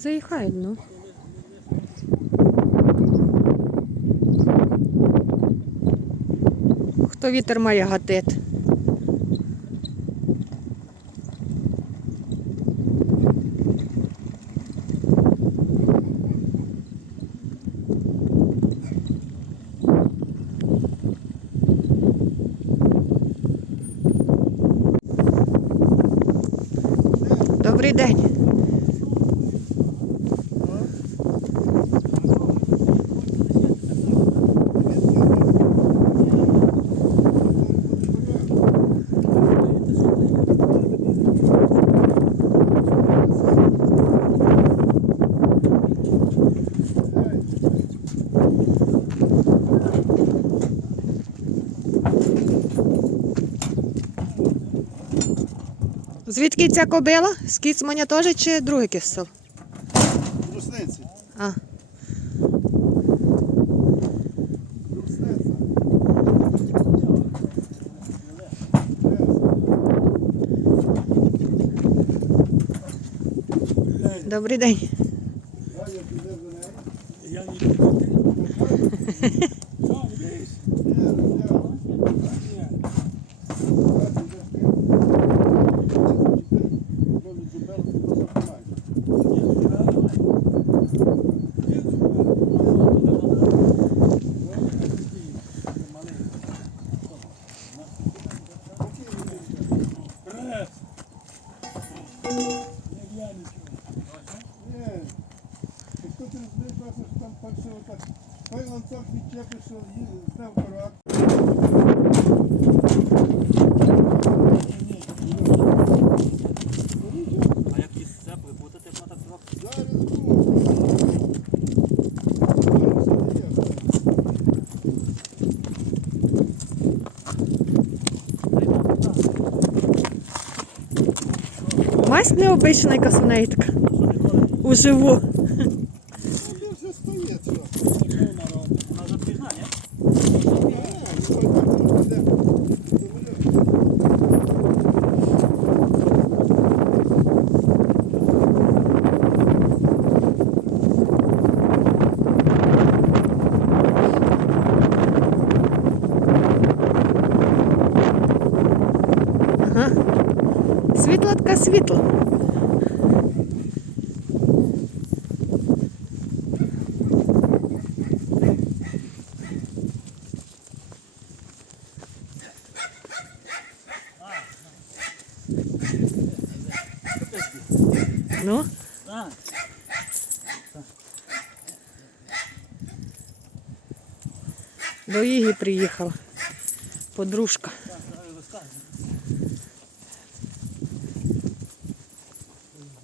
заїхають, ну. Хто вітер має гатит? Добрий день. Звідки ця кобила? З Кіцманя теж чи другий кисел? Русниці. А, Русниця. добрий день. Я не люблю. Що, дивись? Ні, розтягла. Прес. Не я нічого. Хто ти розумієш, власне, що там перше отак. Той ланцюг відчепиш, що їде, став корак. А як ті це припутати, то так трохи. Зараз не було. Зараз не є. Масть необична косонетка. Уживу. Ну, де вже стоїть, що? Вона вже пізна, ні? А, що там іде? Ага. Світла. Ну, до Іги приїхала. Подружка. так, зараз розкажу.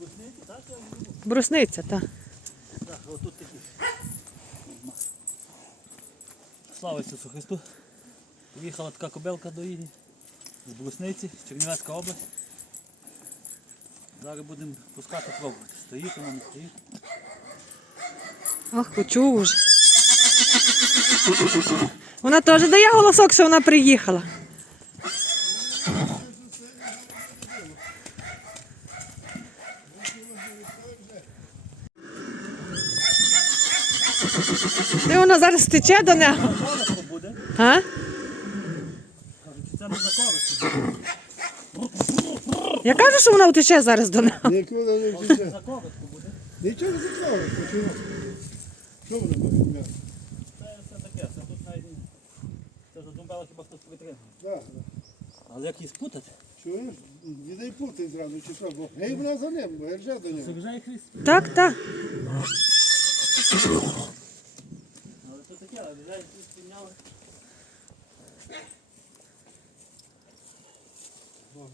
Гусниці, так, я люблю. Брусниця, та. Так, отут такі. Слава Ісусу Христу. Приїхала така кобелка до Іги з Брусниці, Чернівецька область. Зараз будемо пускати пробувати. Стоїть вона, не стоїть. Ах, почув уже. Вона теж дає голосок, що вона приїхала. Вона зараз тече до нього? Коротко буде. А? Кажуть, що це не буде. Я кажу, що вона втече зараз до нього. Ніколи не втече. За коротко буде. Нічого не цікаво, чому? Що воно буде м'ясо? Це все таке, це тут навіть це задумала хіба хтось притримав. Так, Але як її спутати? чуєш? Віддай пути зразу, чи що? Бо гей вона за ним, бо герже до Це нього. вже їх. Так, так. Але це таке, але вже підняли.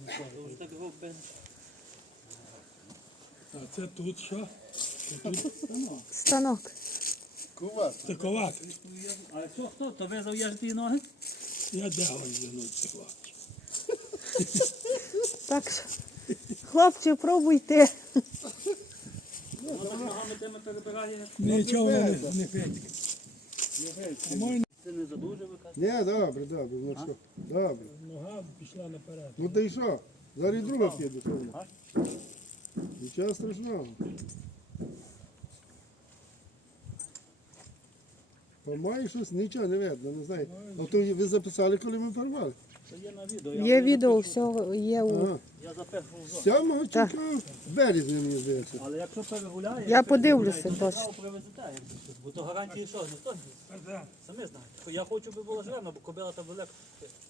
Це вже так робить. А це тут що? Станок. Куват. Це коват. А якщо хто, то ви зав'яжете її ноги? Я де візьму це коват. Так що, хлопці, пробуйте. Вона ногами тими перебирає. Нічого не, не пить. Це не задуже ви кажете? Добре, добре, ну що. Добре. Нога пішла наперед. Ну та й що? Зараз і друга піде. Нічого страшного. Помає щось, нічого не видно, не знаю. Ви записали, коли ми порвали. Є на відео. Є я відео, все є у. Я запишу в 7 Так. числа березня, мені здається. Але якщо перегуляє, Я подивлюся, привезете, як це. бо то гарантії що, ніхто не знає. Самі знаєте. Я хочу, би було жирно, бо кобила там велика.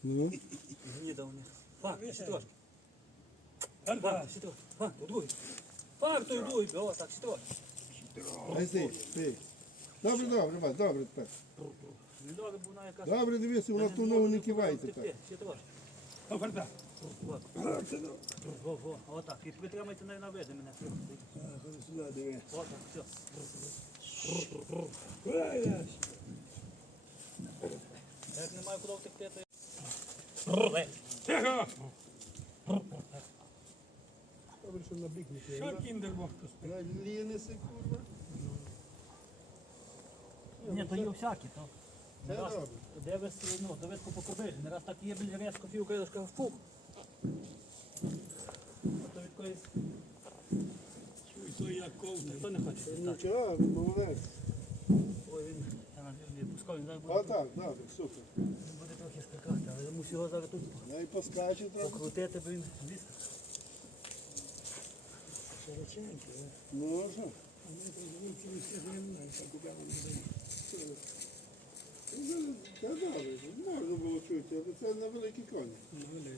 Ну. Гніда у них. Фак, ще трошки. Фак, ще трошки. Фак, другий. Фак, той другий. О, так, ще трошки. Стій. Добре, добре, бать, добре тепер. Добре. Добре, дивися, у нас ту ногу не кивайте так. Во, во, отак. І притримайте на на види мене. Сюди диви. Отак, все. Як немає куди втекти, то... Тихо! Добре, що на бік не Що киває. кіндербок? Лінися, курва. Ні, то є всякі, то. Це раз, де ви ну, де ви не раз так є біля резко фівка, я скажу, фух. А то від когось Чуй, то як ковтер. ніхто не хоче. Так. Нічого, молодець. Ой, він, я на не пускав, він зараз А буде, так, добре, супер. він буде трохи скакати, але я мусив його зараз тут Дай поскаче трохи. покрутити, бо він ліс. Широченький, а? Ну, що? А ми то звідси не скажемо, так купила не буде. Ну, Та добре, але це на великий коні. Ну,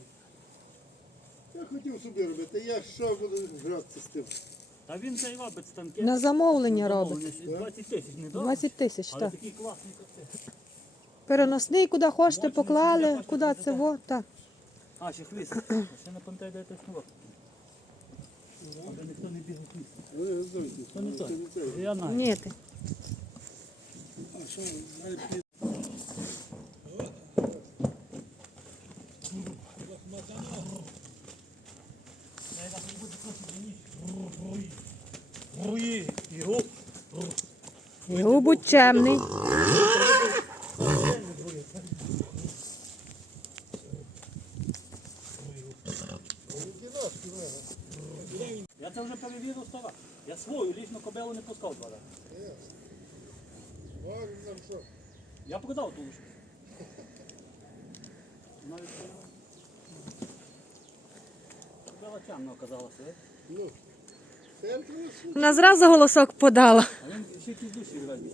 Я хотів собі робити, я що буду гратися з тим. А він це й робить станки. На замовлення робить. 20 тисяч, не дорого. 20 тисяч, Але так. такий класний коптиль. Переносний, куди хочете, поклали, куди це во, так. А, ще хвіст. Ще не пам'ятаю, де той шнурок. Аби ніхто не бігав хвіст. Ви розумієте, То не це не це. Я знаю. Ні, ти. А що, під... Руї, його. Його будь чемний. Я це вже перевірив сто. Я свою лічну кобилу не пускав два рази. Я продав ту лише. Навіть продав. Кобила чемна оказалася, е? Ну, церква ось. Вона зразу голосок подала. а він ще якісь душі грати.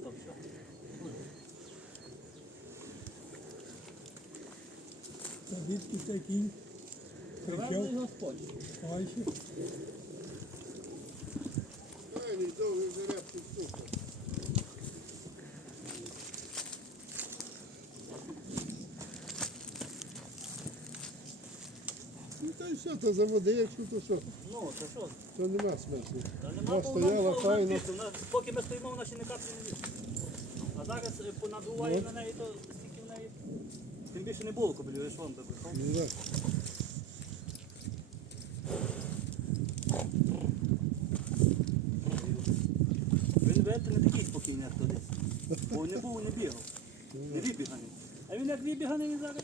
Ну що, то заводи, якщо то що, Ну, це що? то нема смислу. Та Вона нема стояла повного файно. Вона- Поки ми стоїмо, вона ще не каплі не вісить. А зараз е, понадуває на неї, то скільки в неї. Тим більше не було кобилів, я ж вам так. Ну, да. Він видите, не такий спокійний, як туди. Бо не був, не бігав. Не вибіганий. А він як вибіганий він зараз.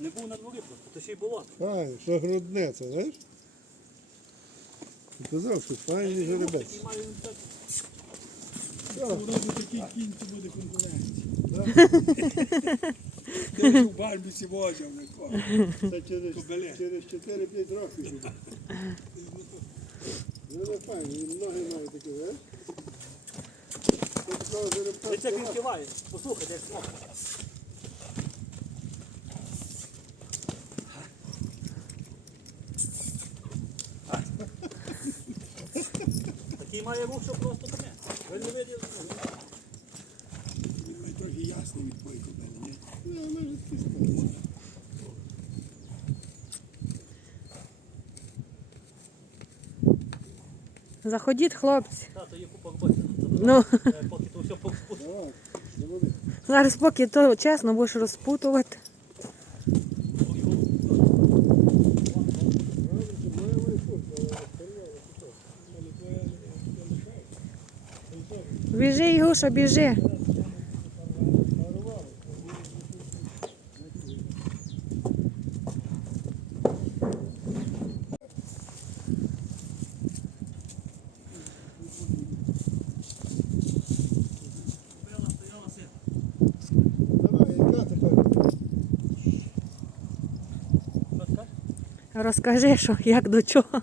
Не був на дворі просто, то ще й було. Файно, що грудне це, знаєш? Ти казав, що файний жеребець. Вроді такий кінь, то буде конкуренція. Десь у Барбісі возив не кого. Це через, Кобеле. через 4-5 років. Ну, не файно, він ноги має такі, знаєш? Це такого жеребця він багато. киває. Послухайте, як смок. Такий має рух, що просто таке. Ви не виділи. Має трохи ясний від твоєї кобили, ні? Ну, вона ж такі. Заходіть, хлопці. Та, то є купа роботи. Ну, Е, Поки то все повспустить. Зараз поки то чесно будеш розпутувати. Андрюша, біжи. Розкажи, що як до чого.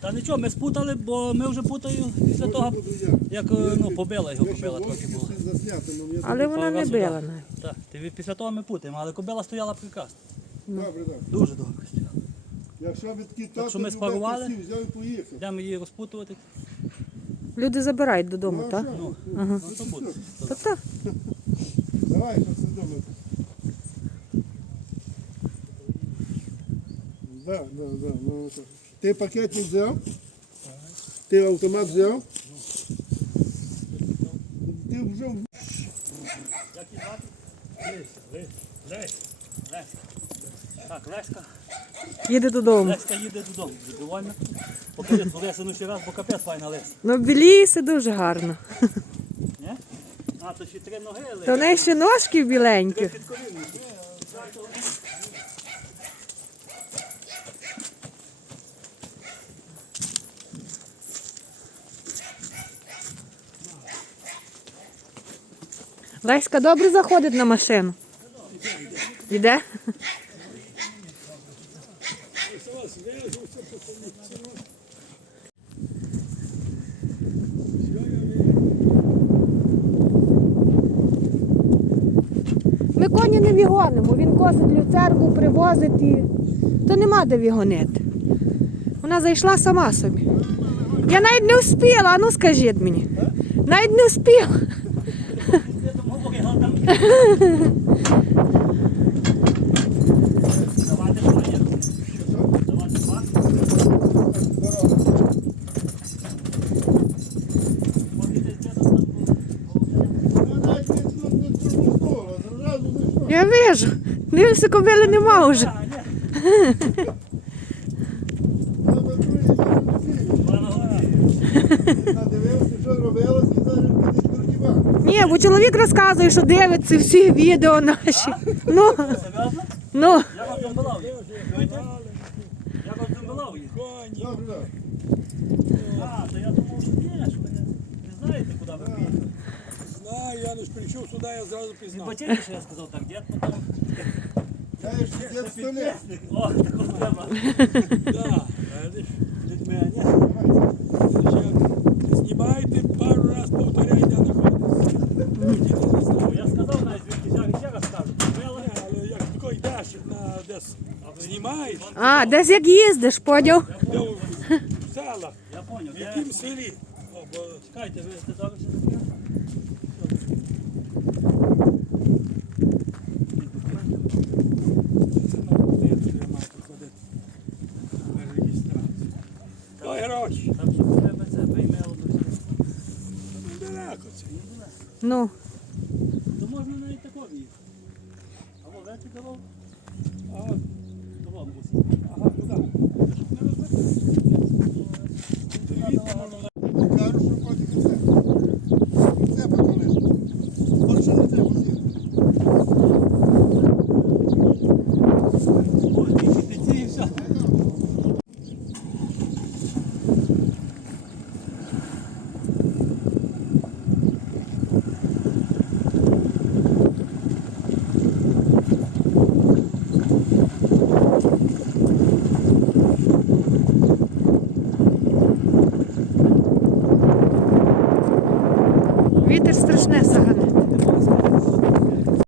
Та нічого, ми спутали, бо ми вже путаємо після того, як е, ну, побила його, кобила трохи ну, я Але вона не била навіть. Так, ти після того ми путаємо, але кобила стояла прекрасно. Добре, добре. Дуже добре стояла. Якщо ви такі Так що ми спарували? всі взяв і поїхав. Йдемо її розпутувати. Люди забирають додому, Ну, так? Ну, Ага. ну то буде. Та так. Давай, що це думати. Да, да, да, ну, це. Ти пакетник взяв? Ти автомат взяв? Ти вже. Так, Леська. Їде додому. Леська їде додому. Довольно. Покажи цю Лесину ще раз, бо капець файна Леся. Ну, біліси дуже гарно. Ні? А, то ще три ноги, але... То в неї ще ножки біленькі. Під колінами. Леська добре заходить на машину. Іде? Ми коні не вігонимо, він косить люцерку, привозить і то нема де вігонити. Вона зайшла сама собі. Я навіть не встигла, а ну скажіть мені. Навіть не встигла. Я вижу. Дивися, кобили нема вже. А, ні. Треба друзі, зараз не сіли. Вона говорить. Надивився, що робилося, і зараз піде турківа. Ні, бо чоловік розказує, що дивиться всі відео наші. Ну, ну. Я вам зумбилав їх. Я вам зумбилав їх. А, то я думав, що ні, що ви не, знаєте, куди ви поїхали. Знаю, я лиш прийшов сюди, я зразу пізнав. бачите, що я сказав так, дід потім. Я ж дід столе. О, так от треба. Да, видиш? Людьми, а ні? Ще Знімайте, пару раз повторяй, де знаходиться. Діти не О, знають. Я сказав навіть, звідки я ще раз кажу. Купили. Ні, Але як тако йдеш на десь знімаєш, А, десь як їздиш, поняв? де в селах, Я поняв. в яким селі. О, бо Чекайте, ви зараз ще це я. Ну, То можна навіть такого їхати. Або вечір дорогу, What?